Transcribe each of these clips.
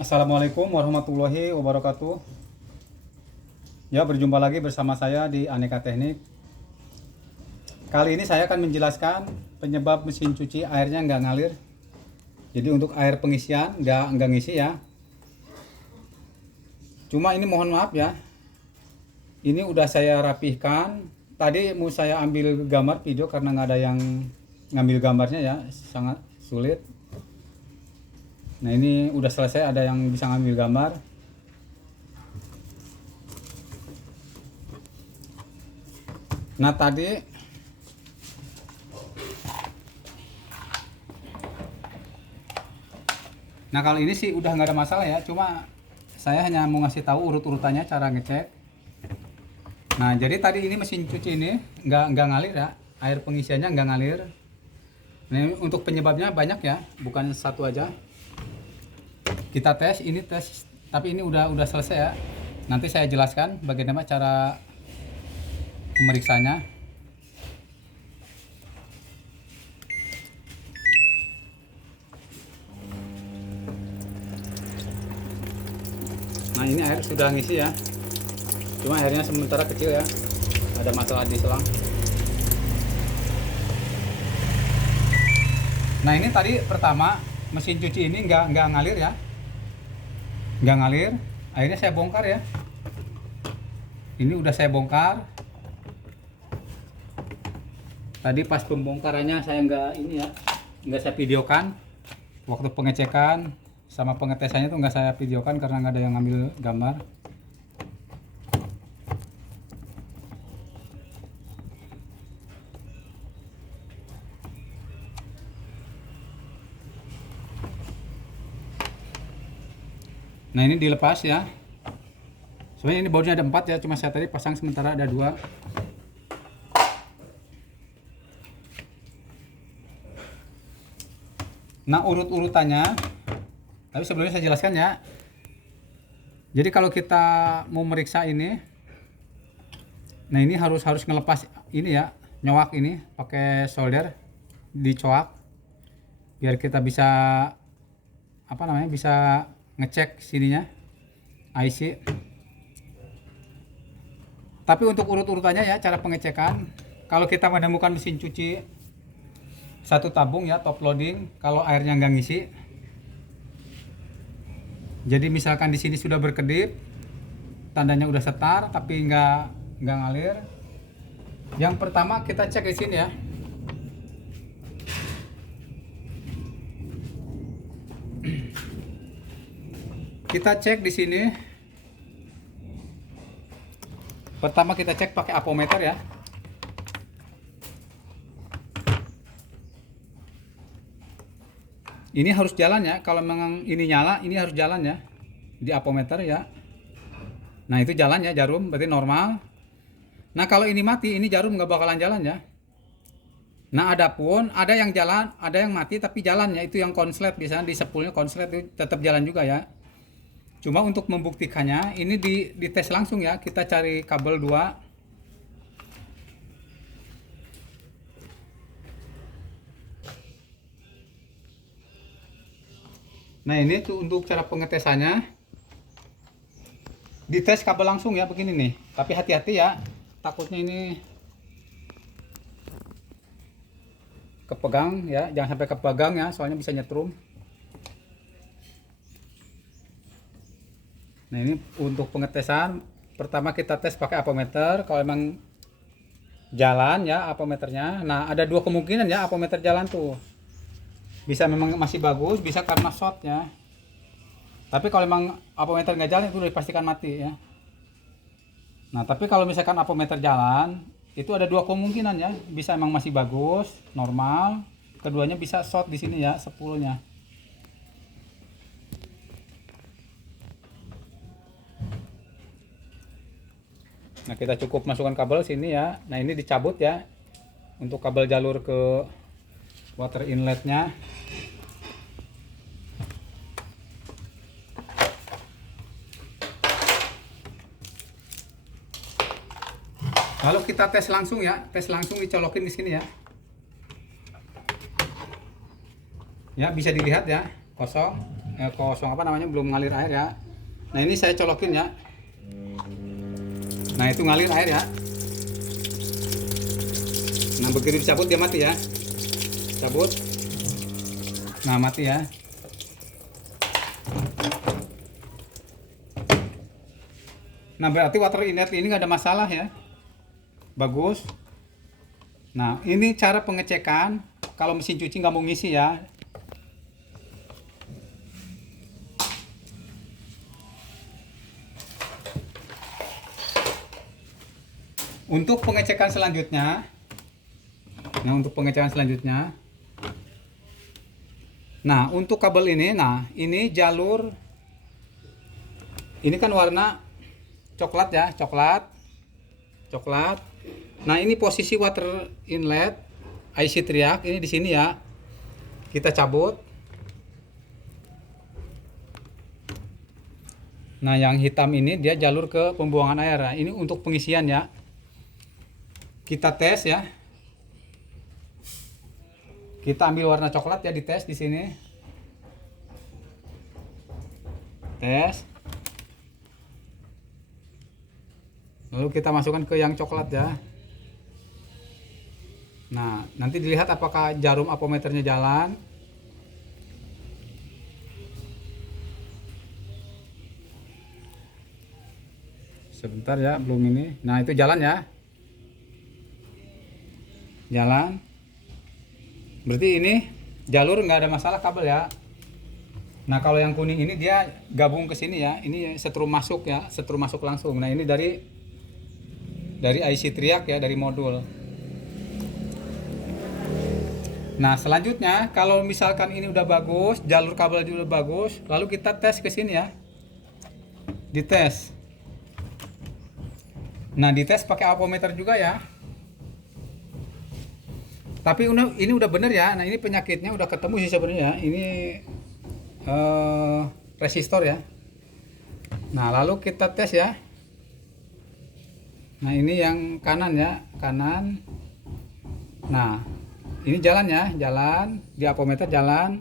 Assalamualaikum warahmatullahi wabarakatuh. Ya, berjumpa lagi bersama saya di Aneka Teknik. Kali ini saya akan menjelaskan penyebab mesin cuci airnya nggak ngalir. Jadi untuk air pengisian nggak ngisi ya. Cuma ini mohon maaf ya. Ini udah saya rapihkan. Tadi mau saya ambil gambar video karena nggak ada yang ngambil gambarnya ya, sangat sulit. Nah ini udah selesai, ada yang bisa ngambil gambar. Nah tadi kalau ini sih udah nggak ada masalah ya, cuma saya hanya mau ngasih tahu urut-urutannya cara ngecek. Nah jadi tadi ini mesin cuci ini nggak ngalir ya, air pengisiannya nggak ngalir. Nah untuk penyebabnya banyak ya, bukan satu aja. Kita tes, ini tes, tapi ini udah selesai ya. Nanti saya jelaskan bagaimana cara pemeriksanya. Nah ini air sudah ngisi ya, cuma airnya sementara kecil ya, ada masalah di selang. Nah ini tadi pertama mesin cuci ini nggak ngalir ya, nggak ngalir. Akhirnya saya bongkar ya, ini udah saya bongkar. Tadi pas pembongkarannya saya nggak saya videokan. Waktu pengecekan sama pengetesannya tuh nggak saya videokan karena nggak ada yang ngambil gambar. Nah ini dilepas ya. Sebenarnya ini bautnya ada 4 ya, cuma saya tadi pasang sementara ada 2. Nah urut-urutannya, tapi sebelumnya saya jelaskan ya. Jadi kalau kita mau meriksa ini, nah ini harus ngelepas ini ya, nyowak ini pakai solder, dicoak biar kita bisa bisa ngecek sininya IC. Tapi untuk urut-urutannya ya, cara pengecekan, kalau kita menemukan mesin cuci satu tabung ya, top loading, kalau airnya nggak ngisi, jadi misalkan di sini sudah berkedip, tandanya udah setar tapi nggak ngalir. Yang pertama kita cek di sini ya. Kita cek di sini. Pertama kita cek pakai apometer ya. Ini harus jalan ya. Kalau memang ini nyala, ini harus jalan ya. Di apometer ya. Nah itu jalan ya, jarum berarti normal. Nah kalau ini mati, ini jarum nggak bakalan jalan ya. Nah adapun ada yang jalan, ada yang mati tapi jalannya itu yang konslet, biasanya di sepulnya konslet itu tetap jalan juga ya. Cuma untuk membuktikannya ini di tes langsung ya, kita cari kabel 2. Nah ini tuh untuk cara pengetesannya, dites kabel langsung ya begini nih. Tapi hati-hati ya, takutnya ini kepegang ya, jangan sampai kepegang ya, soalnya bisa nyetrum. Nah ini untuk pengetesan, pertama kita tes pakai apometer. Kalau emang jalan ya apometernya, nah ada 2 kemungkinan ya apometer jalan tuh. Bisa memang masih bagus, bisa karena short ya. Tapi kalau emang apometer nggak jalan itu udah dipastikan mati ya. Nah tapi kalau misalkan apometer jalan, itu ada 2 kemungkinan ya. Bisa emang masih bagus, normal. Keduanya bisa short di sini ya, sepulnya. Nah kita cukup masukkan kabel sini ya. Nah ini dicabut ya, untuk kabel jalur ke water inletnya. Lalu kita tes langsung ya, tes langsung dicolokin di sini ya. Ya bisa dilihat ya, kosong. kosong apa namanya, belum ngalir air ya. Nah ini saya colokin ya. Nah itu ngalir air ya. Nah begitu dicabut dia mati ya. Cabut. Nah mati ya. Nah berarti water inlet ini nggak ada masalah ya. Bagus. Nah ini cara pengecekan kalau mesin cuci nggak mau ngisi ya. Untuk pengecekan selanjutnya, nah untuk kabel ini, nah ini jalur, ini kan warna coklat ya, coklat. Nah ini posisi water inlet IC triak ini di sini ya, kita cabut. Nah yang hitam ini dia jalur ke pembuangan air. Nah, ini untuk pengisian ya. Kita tes ya. Kita ambil warna coklat ya, dites di sini. Tes. Lalu kita masukkan ke yang coklat ya. Nah, nanti dilihat apakah jarum apometernya jalan. Sebentar ya, belum ini. Nah, itu jalan ya. Jalan. Berarti ini jalur nggak ada masalah kabel ya. Nah kalau yang kuning ini dia gabung ke sini ya, ini setrum masuk ya, setrum masuk langsung. Nah ini dari IC triak ya, dari modul. Nah selanjutnya kalau misalkan ini udah bagus, jalur kabel juga bagus, lalu kita tes ke sini ya, dites. Nah dites pakai apometer juga ya. Tapi ini udah bener ya. Nah ini penyakitnya udah ketemu sih sebenarnya. Ini resistor ya. Nah lalu kita tes ya. Nah ini yang kanan ya, kanan. Nah ini jalan ya, jalan di apometer jalan.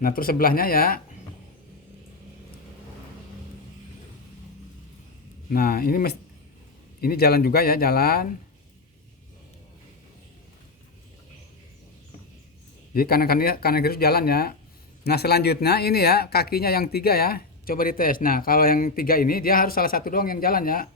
Nah terus sebelahnya ya. Nah ini jalan juga ya, jalan. Jadi kanan kiri jalan ya. Nah selanjutnya ini ya, kakinya yang 3 ya, coba dites. Nah kalau yang 3 ini dia harus salah satu doang yang jalan ya.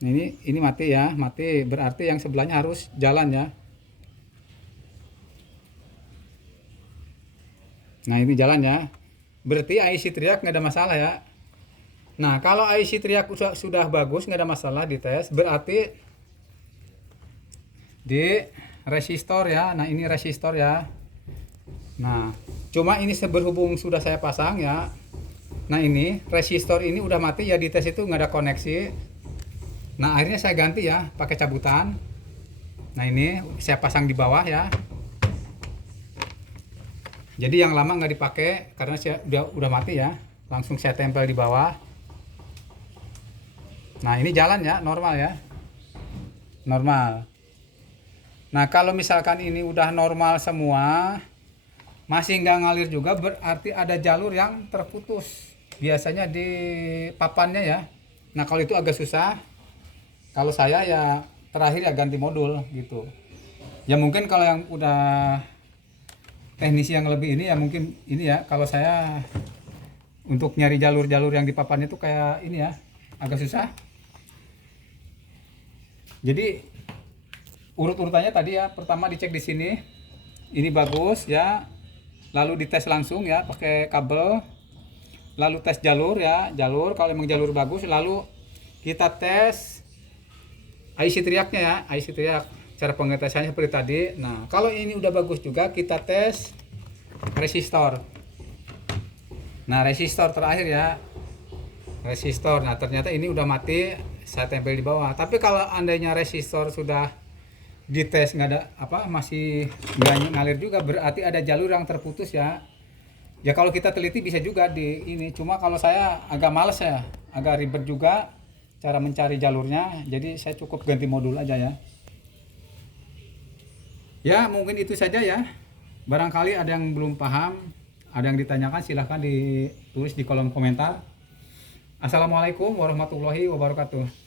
Nah, ini mati ya, mati berarti yang sebelahnya harus jalan ya. Nah ini jalan ya, berarti IC triak nggak ada masalah ya. Nah kalau IC triak sudah bagus, nggak ada masalah, dites, berarti di resistor ya. Nah ini resistor ya. Nah cuma ini berhubung sudah saya pasang ya. Nah ini resistor ini udah mati ya, dites itu nggak ada koneksi. Nah akhirnya saya ganti ya pakai cabutan. Nah ini saya pasang di bawah ya. Jadi yang lama nggak dipakai karena saya udah mati ya, langsung saya tempel di bawah. Nah ini jalan ya, normal ya, normal. Nah kalau misalkan ini udah normal semua, masih nggak ngalir juga, berarti ada jalur yang terputus. Biasanya di papannya ya. Nah kalau itu agak susah. Kalau saya ya terakhir ya ganti modul gitu. Ya mungkin kalau yang udah teknisi yang lebih ini ya mungkin ini ya. Kalau saya untuk nyari jalur-jalur yang di papan itu kayak ini ya, agak susah. Jadi urut-urutannya tadi ya, pertama dicek di sini, ini bagus ya, lalu dites langsung ya pakai kabel, lalu tes jalur ya, jalur kalau memang jalur bagus, lalu kita tes IC triaknya ya, IC triak, cara pengetesannya seperti tadi. Nah kalau ini udah bagus juga, kita tes resistor. Nah resistor terakhir ya, resistor. Nah ternyata ini udah mati, saya tempel di bawah. Tapi kalau andainya resistor sudah dites nggak ada apa, masih nggak ngalir juga, berarti ada jalur yang terputus ya. Ya kalau kita teliti bisa juga di ini, cuma kalau saya agak males ya, agak ribet juga cara mencari jalurnya, jadi saya cukup ganti modul aja ya. Ya, mungkin itu saja ya. Barangkali ada yang belum paham, ada yang ditanyakan, silahkan ditulis di kolom komentar. Assalamualaikum warahmatullahi wabarakatuh.